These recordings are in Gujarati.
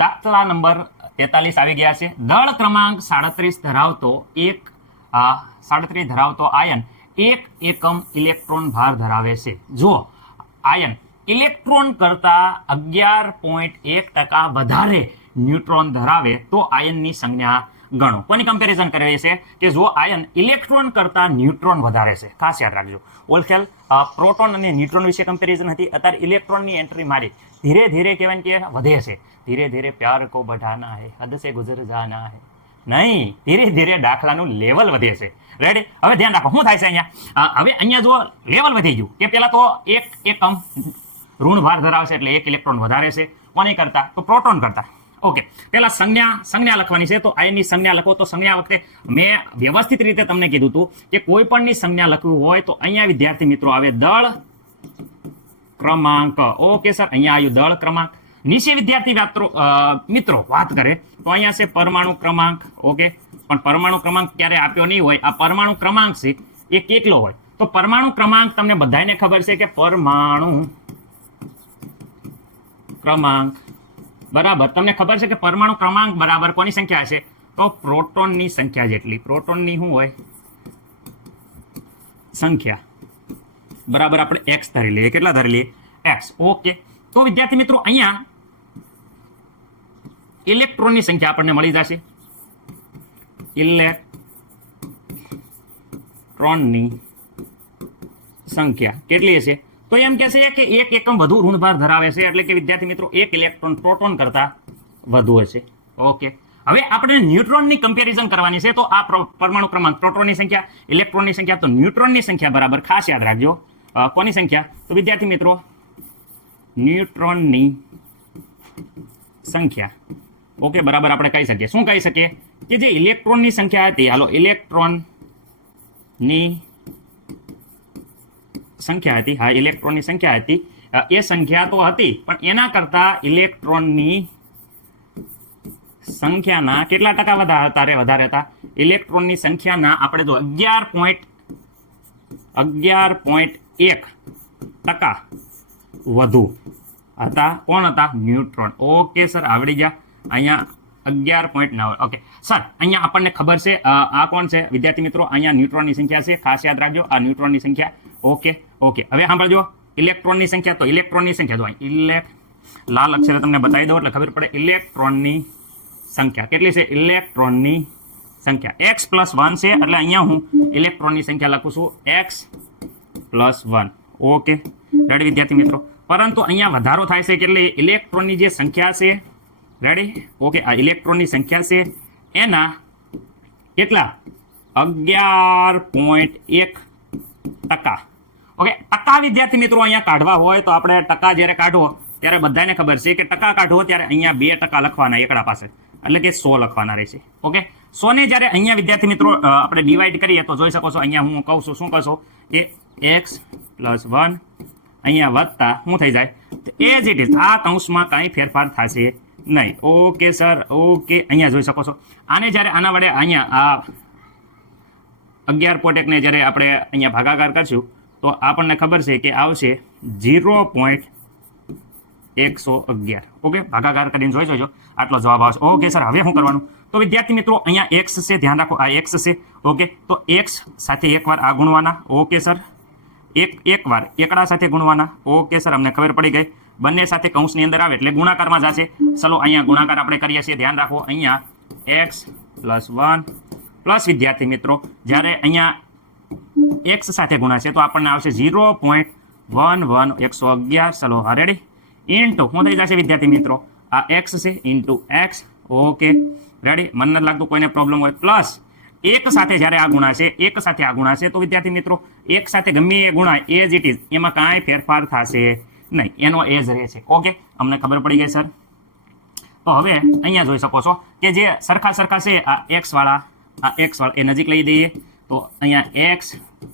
દાખલા નંબર 43 આવી ગયા છે. દળ ક્રમાંક 37 ધરાવતો આયન 1 એકમ ઇલેક્ટ્રોન ભાર ધરાવે છે. જો આયન ઇલેક્ટ્રોન કરતા 11.1% વધારે ન્યુટ્રોન ધરાવે તો આયનની સંજ્ઞા ગણો. કોની કમ્પેરિઝન કરે છે કે જો આયન ઇલેક્ટ્રોન કરતા ન્યુટ્રોન વધારે છે. ખાસ યાદ રાખજો. ઓલખેલ પ્રોટોન અને ન્યુટ્રોન વિશે કમ્પેરિઝન હતી. અત્યારે ઇલેક્ટ્રોનની એન્ટ્રી મારી ધીરે ધીરે કહેવાય કે વધે છે. ધીરે ધીરે પ્યાર કો बढ़ाना है, हद से गुजर जाना है. નહીં, ધીરે ધીરે દાખલાનું લેવલ વધે છે. રેડી? હવે ધ્યાન રાખો શું થાય છે અહીંયા. હવે અહીંયા જો લેવલ વધી ગયું કે પેલા તો 1 એકમ ઋણ ભાર ધરાવશે એટલે 1 ઇલેક્ટ્રોન વધારે છે. કોની કરતા? તો પ્રોટોન કરતા. ઓકે, પેલા સંજ્ઞા લખવાની છે. તો આયનની સંજ્ઞા લખો. તો સંજ્ઞા વખતે મેં વ્યવસ્થિત રીતે તમને કીધું હતું કે કોઈ પણની સંજ્ઞા લખવું હોય તો અહીંયા વિદ્યાર્થી મિત્રો આવે દળ ક્રમાંક. ઓકે સર, અહીંયા આવ્યું દળ ક્રમાંક. નીચે વિદ્યાર્થી મિત્રો વાત કરે તો અહીંયા છે પરમાણુ ક્રમાંક. ઓકે, પણ પરમાણુ ક્રમાંક ક્યારે આપ્યો નહીં હોય. આ પરમાણુ ક્રમાંક છે એ કેટલો હોય? તો પરમાણુ ક્રમાંક તમને બધાને ખબર છે કે પરમાણુ ક્રમાંક બરાબર તમને ખબર છે કે પરમાણુ ક્રમાંક બરાબર કોની સંખ્યા છે? તો પ્રોટોનની સંખ્યા જેટલી. પ્રોટોનની શું હોય? સંખ્યા બરાબર આપણે x ધારી લઈએ. કેટલા ધારી લઈએ? x. ઓકે, તો વિદ્યાર્થી મિત્રો અહીંયા ઇલેક્ટ્રોનની સંખ્યા આપણને મળી જશે. ઇલેક્ટ્રોનની સંખ્યા કેટલી હશે? તો એમ કહે છે કે 1 એકમ વધુ ઋણભાર ધરાવે છે. એટલે કે વિદ્યાર્થી મિત્રો 1 ઇલેક્ટ્રોન પ્રોટોન કરતા વધુ હશે. ઓકે, હવે આપણે ન્યુટ્રોનની કમ્પેરિઝન કરવાની છે. તો આ પરમાણુ ક્રમાંક પ્રોટોનની સંખ્યા, ઇલેક્ટ્રોનની સંખ્યા, તો ન્યુટ્રોનની સંખ્યા બરાબર ખાસ યાદ રાખજો. કોની સંખ્યા? તો વિદ્યાર્થી મિત્રો ન્યુટ્રોનની સંખ્યા. ઓકે, બરાબર આપણે કહી શકીએ. શું કહી શકીએ? કે જે ઇલેક્ટ્રોનની સંખ્યા હતી, હાલો ઇલેક્ટ્રોનની સંખ્યા હતી, હા ઇલેક્ટ્રોનની સંખ્યા હતી, એ સંખ્યા તો હતી પણ એના કરતા ઇલેક્ટ્રોનની સંખ્યાના કેટલા ટકા વધારે હતા? ઇલેક્ટ્રોનની સંખ્યાના આપણે જો 11.1% વધુ હતા. કોણ હતા? ન્યુટ્રોન. ઓકે સર, આવડી ગયા. અહીંયા 11.9. ઓકે સર, અહીંયા આપણને ખબર છે આ કોણ છે વિદ્યાર્થી મિત્રો? અહીંયા ન્યુટ્રોનની સંખ્યા છે. ખાસ યાદ રાખજો આ ન્યુટ્રોનની સંખ્યા. ઓકે, હવે સાંભળજો ઇલેક્ટ્રોનની સંખ્યા. તો ઇલેક્ટ્રોનની સંખ્યા જો લાલ અક્ષરે તમને બતાવી દઉં એટલે ખબર પડે. ઇલેક્ટ્રોનની સંખ્યા કેટલી છે? ઇલેક્ટ્રોનની સંખ્યા x + 1 છે. એટલે અહીંયા હું ઇલેક્ટ્રોનની સંખ્યા લખું છું x + 1. ઓકે, રેડી વિદ્યાર્થી મિત્રો? પરંતુ અહીંયા વધારો થાય છે એટલે ઇલેક્ટ્રોનની જે સંખ્યા છે, રેડી? ઓકે, આ ઇલેક્ટ્રોનની સંખ્યા છે એના કેટલા? 11.1%. ઓકે, ટકા વિદ્યાર્થી મિત્રો અહીંયા કાઢવા હોય તો આપણે ટકા જ્યારે કાઢવો ત્યારે બધાને ખબર છે કે ટકા કાઢવો ત્યારે અહીંયા 2% લખવાના એકડા પાસે, એટલે કે 100 લખવાના રહેશે. ઓકે, 100 ને જ્યારે અહીંયા વિદ્યાર્થી મિત્રો આપણે ડિવાઈડ કરીએ તો જોઈ શકો છો અહીંયા હું કહું છું શું કરશો કે x + 1 અહીંયા વત્તા શું થઈ જાય? As it is. આ કૌંસમાં કાંઈ ફેરફાર થશે નહીં. ઓકે સર, ઓકે, અહીંયા જોઈ શકો છો. આને જ્યારે આના વડે અહીંયા આ 11.1 ને જ્યારે આપણે અહીંયા ભાગાકાર કરશું તો આપણને ખબર છે કે આવશે 0.111. ઓકે, ભાગાકાર કરીને જોઈ જોજો આટલો જવાબ આવશે. ઓકે સર, હવે શું કરવાનું? તો વિદ્યાર્થી મિત્રો અહીંયા x છે, ધ્યાન રાખો આ x છે. ઓકે, તો x સાથે એકવાર આ ગુણવાના. ઓકે સર, એકવાર એકડા સાથે ગુણવાના. ઓકે સર, અમને ખબર પડી ગઈ. બંને સાથે કૌંસની અંદર આવે એટલે ગુણાકારમાં જશે. ચલો અહીંયા ગુણાકાર આપણે કરીએ છીએ. ધ્યાન રાખો અહીંયા x + 1 પ્લસ વિદ્યાર્થી મિત્રો જ્યારે અહીંયા x સાથે ગુણાશે તો આપણને આવશે 0.11111. ચલો હા રેડી? ઇન્ટુ શું થઈ જશે વિદ્યાર્થી મિત્રો? આ x છે ઇન્ટુ x. Okay, ready? મને નથી લાગતું કોઈને પ્રોબ્લેમ હોય. પ્લસ એક સાથે જ્યારે આ ગુણાશે તો વિદ્યાર્થી મિત્રો એક સાથે ગમે એ ગુણાય એઝ ઇટ ઇઝ, એમાં કાંઈ ફેરફાર થશે નહીં, એનો એઝ રહે છે. ઓકે, અમને ખબર પડી ગઈ સર. તો હવે અહીંયા જોઈ શકો છો કે જે સરખા છે આ x વાળા એ નજીક લઈ દઈએ તો અહીંયા x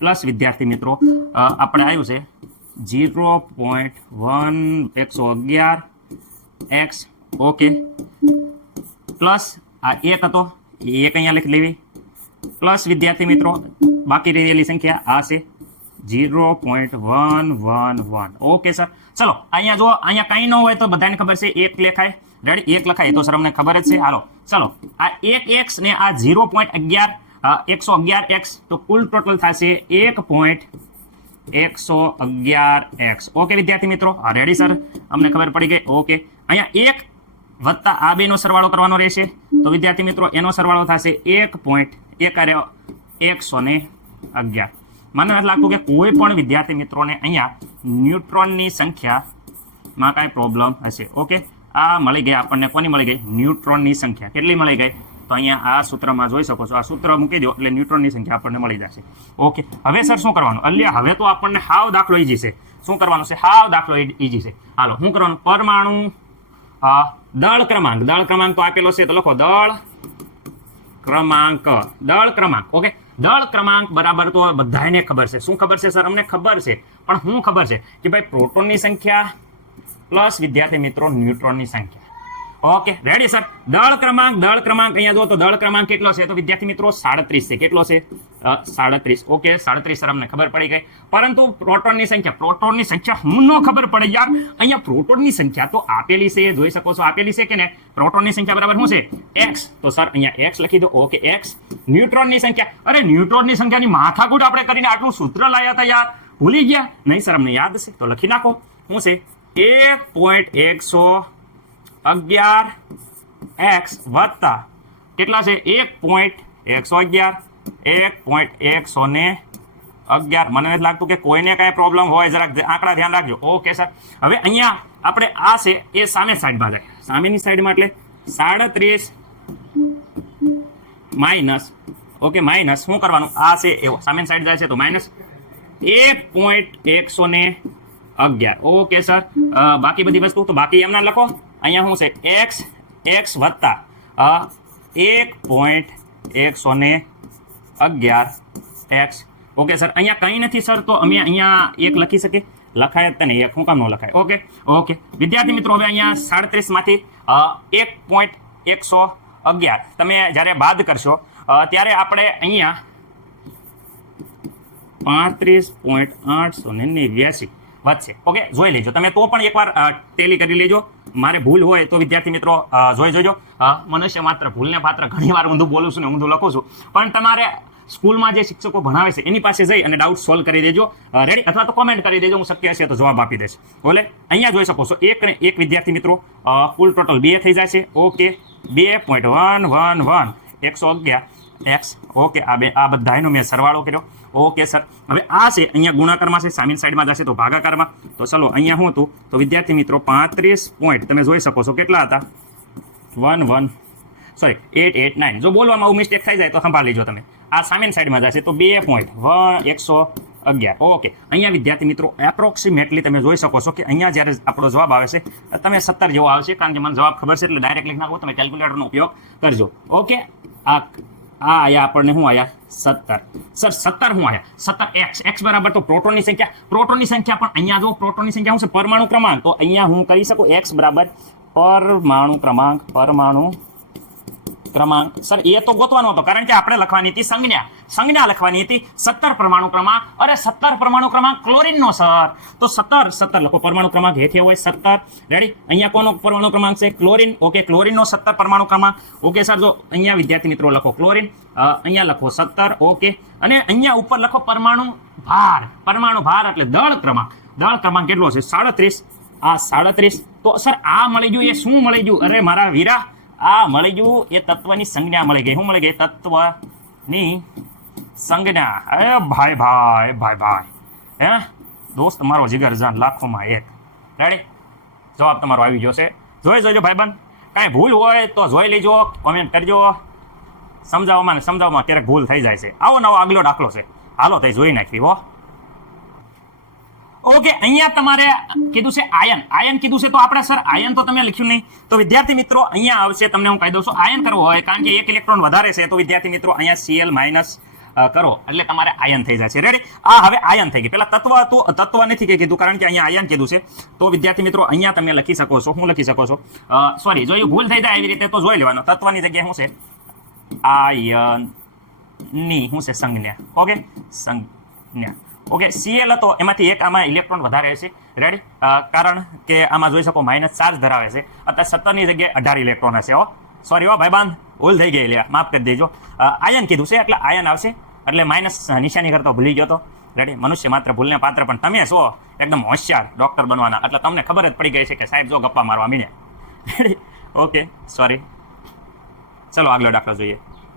પ્લસ વિદ્યાર્થી મિત્રો આપણે આવ્યું છે 0.111x. ઓકે, પ્લસ આ એક હતો એ એક અહીંયા લખી લેવી. પ્લસ વિદ્યાર્થી મિત્રો બાકી રહેલી સંખ્યા આ છે 0.111. ઓકે સર, ચલો અહીંયા જો અહીંયા કંઈ ન હોય તો બધાને ખબર છે 1 લખાય. રેડી, 1 લખાય, એ તો સર અમને ખબર જ છે. હાલો ચલો, આ 1x ને આ 0.111x, તો કુલ ટોટલ થશે 1.111x. ઓકે વિદ્યાર્થી મિત્રો, રેડી સર, અમને ખબર પડી ગઈ. ઓકે, અહીંયા 1 વત્તા આ બેનો સરવાળો કરવાનો રહેશે, તો વિદ્યાર્થી મિત્રો એનો સરવાળો થશે 1.111. મને નથી લાગતું કે કોઈ પણ વિદ્યાર્થી મિત્રોને અહીંયા ન્યુટ્રોનની સંખ્યામાં કાંઈ પ્રોબ્લેમ હશે. ઓકે, આ મળી ગઈ આપણને, કોની મળી ગઈ? ન્યુટ્રોનની સંખ્યા. કેટલી મળી ગઈ? તો અહીંયા આ સૂત્રમાં જોઈ શકો છો, આ સૂત્ર મૂકી દો એટલે ન્યુટ્રોનની સંખ્યા આપણને મળી જશે. ઓકે, હવે સર શું કરવાનું? અલ્યા હવે તો આપણને હાવ દાખલો ઈજી છે. શું કરવાનું છે? હાવ દાખલો ઈજી છે. હાલો, શું કરવાનું? પરમાણુ દળ ક્રમાંક તો આપેલો છે, તો લખો દળ ક્રમાંક. ઓકે, દળ ક્રમાંક બરાબર તો બધાને ખબર છે. શું ખબર છે સર? અમને ખબર છે, પણ શું ખબર છે કે ભાઈ પ્રોટોનની સંખ્યા પ્લસ વિદ્યાર્થી મિત્રો ન્યુટ્રોનની સંખ્યા. Okay, ready sir. દળ ક્રમાંક અહીંયા જો તો દળ ક્રમાંક કેટલો છે? તો વિદ્યાર્થી મિત્રો 37 છે. કેટલો છે? 37. ઓકે, 37 સર અમને ખબર પડી ગઈ. પરંતુ પ્રોટોનની સંખ્યા હું ન ખબર પડે યાર. અહીંયા પ્રોટોનની સંખ્યા તો આપેલી છે, જોઈ શકો છો આપેલી છે કે ને. પ્રોટોનની સંખ્યા બરાબર શું છે? x. તો સર અહીંયા x લખી દો. Okay, x. ન્યુટ્રોનની સંખ્યા, અરે ન્યુટ્રોનની સંખ્યાની માથાકૂટ આપણે કરીને આટલું સૂત્ર લાયા હતા યાર, ભૂલી ગયા? નહીં સર, અમને યાદ છે, તો લખી નાખો. શું છે? 1.111x વત્તા કેટલા છે? 1.111. મને નથી લાગતું કે કોઈને કાંઈ પ્રોબ્લેમ હોય, જરાક આંકડા ધ્યાન રાખજો. ઓકે સર, હવે અહીંયા આપણે આ છે એ સામે સાઈડમાં જાય. સામેની સાઈડમાં એટલે 37 માઇનસ. ઓકે, માઇનસ શું કરવાનું? આ છે એવો સામેની સાઈડ જાય છે તો માઇનસ 1.111. ઓકે સર, બાકી બધી વસ્તુ તો બાકી એમના લખો. અહીંયા શું છે? x વત્તા 1.111x. ઓકે સર, અહીંયા કંઈ નથી સર, તો અમે અહીંયા 1 લખી શકીએ. લખાય જ તને 1, શું કામ ન લખાય? ઓકે વિદ્યાર્થી મિત્રો, હવે અહીંયા 37 માંથી 1.111 તમે જ્યારે બાદ કરશો ત્યારે આપણે અહીંયા 35.889 વધશે. ઓકે, જોઈ લેજો તમે, તો પણ એકવાર ટેલી કરી લેજો. મારે ભૂલ હોય તો વિદ્યાર્થી મિત્રો જોઈ જોજો. મનુષ્ય માત્ર ભૂલને પાત્ર. ઘણી વાર ઊંધું બોલું છું ને ઊંધું લખું છું, પણ તમારે સ્કૂલમાં જે શિક્ષકો ભણાવે છે એની પાસે જઈ અને ડાઉટ સોલ્વ કરી દેજો. રેડી? અથવા તો કોમેન્ટ કરી દેજો, હું શક્ય હશે તો જવાબ આપી દઈશ. બોલે અહીંયા જોઈ શકો છો 1 ને 1 વિદ્યાર્થી મિત્રો, કુલ ટોટલ 2 થઈ જાય છે. Okay, 2.111x. ઓકે, આ બધાનો મેં સરવાળો કર્યો. ઓકે સર, હવે આ છે અહીંયા ગુણાકારમાં છે, સામેની સાઈડમાં જશે તો ભાગાકારમાં. તો ચલો અહીંયા શું હતું? તો વિદ્યાર્થી મિત્રો 35 પોઈન્ટ તમે જોઈ શકો છો કેટલા હતા? 889. જો બોલવામાં આવું મિસ્ટેક થઈ જાય તો સંભાળી લેજો તમે. આ સામેની સાઈડમાં જશે તો 2.111. ઓકે, અહીંયા વિદ્યાર્થી મિત્રો એપ્રોક્સિમેટલી તમે જોઈ શકો છો કે અહીંયા જ્યારે આપણો જવાબ આવે છે તમે 17 જેવો આવે છે, કારણ કે મને જવાબ ખબર છે એટલે ડાયરેક્ટ લખી નાખો. તમે કેલ્ક્યુલેટરનો ઉપયોગ કરજો. ઓકે, આયા આપણને શું આયા? 17. સર 17 શું આયા? 17x. x બરાબર તો પ્રોટોનની સંખ્યા. પણ અહીંયા જો પ્રોટોનની સંખ્યા શું છે? પરમાણુ ક્રમાંક. તો અહીંયા હું કરી શકું x બરાબર પરમાણુ ક્રમાંક. સર એ તો ગોતવાનો હતો, કારણ કે આપણે લખવાની હતી સંજ્ઞા લખવાની હતી. 17 પરમાણુ ક્રમાંક. અરે 17 પરમાણુ ક્રમાંક ક્લોરીનનો સર. તો 17 લખો. પરમાણુ ક્રમાંક હેઠે હોય 17. રેડી? અહીંયા કોનો પરમાણુ ક્રમાંક છે? ક્લોરીન. ઓકે, ક્લોરીનનો 17 પરમાણુ ક્રમાંક. ઓકે સર, જો અહીંયા વિદ્યાર્થી મિત્રો લખો ક્લોરીન, અહીંયા લખો 17. ઓકે, અને અહીંયા ઉપર લખો પરમાણુ ભાર એટલે દળ ક્રમાંક કેટલો છે? 37. આ 37. તો સર આ મળી ગયું. એ શું મળી ગયું? અરે મારા વીરા, આ મળી ગયું એ તત્વની સંજ્ઞા મળી ગઈ. શું મળી ગઈ? તત્વની સંજ્ઞા. અરે ભાઈ હે દોસ્ત, તમારો જીગરજાન લાખોમાં એક. રેડી? જવાબ તમારો આવી ગયો છે. જોઈ જોજો ભાઈબંધ, કાંઈ ભૂલ હોય તો જોઈ લેજો, કોમેન્ટ કરજો. સમજાવવામાં ક્યારેક ભૂલ થઈ જાય છે. આવો નવો આગલો દાખલો છે, હાલો તે જોઈ નાખવી હો. ઓકે, અહીંયા તમારે કીધું છે આયન કીધું છે, તો આપણે સર આયન તો તમે લખ્યું નહીં. તો વિદ્યાર્થી મિત્રો અહીંયા આવશે, તમને હું કહી દઉં છું. આયન કરવો હોય, કારણ કે 1 ઇલેક્ટ્રોન વધારે છે, તો વિદ્યાર્થી મિત્રો અહીંયા Cl માઇનસ કરો એટલે તમારે આયન થઈ જાય છે. રેડી? આ હવે આયન થઈ ગઈ. પેલા તત્વ નથી કીધું, કારણ કે અહીંયા આયન કીધું છે. તો વિદ્યાર્થી મિત્રો અહીંયા તમે લખી શકો છો. શું લખી શકો છો? સોરી, જો ભૂલ થઈ જાય એવી રીતે તો જોઈ લેવાનો. તત્વની જગ્યાએ શું છે? આયનની શું છે? સંજ્ઞા. ઓકે, સંજ્ઞા. ઓકે Cl હતો એમાંથી એક આમાં ઇલેક્ટ્રોન વધારે છે રેડી કારણ કે આમાં જોઈ શકો માઇનસ ચાર્જ ધરાવે છે અત્યારે 17ની જગ્યાએ 18 ઇલેક્ટ્રોન હશે સોરી ભાઈબાંધ ભૂલ થઈ ગઈ માફ કરી દેજો આયન કીધું છે એટલે આયન આવશે એટલે માઇનસ નિશાની કરતો ભૂલી ગયો તો રેડી મનુષ્ય માત્ર ભૂલને પાત્ર પણ તમે છો એકદમ હોશિયાર ડોક્ટર બનવાના એટલે તમને ખબર જ પડી ગઈ છે કે સાહેબ જો ગપ્પા મારવા મીને રેડી ઓકે સોરી ચલો આગલો દાખલો જોઈએ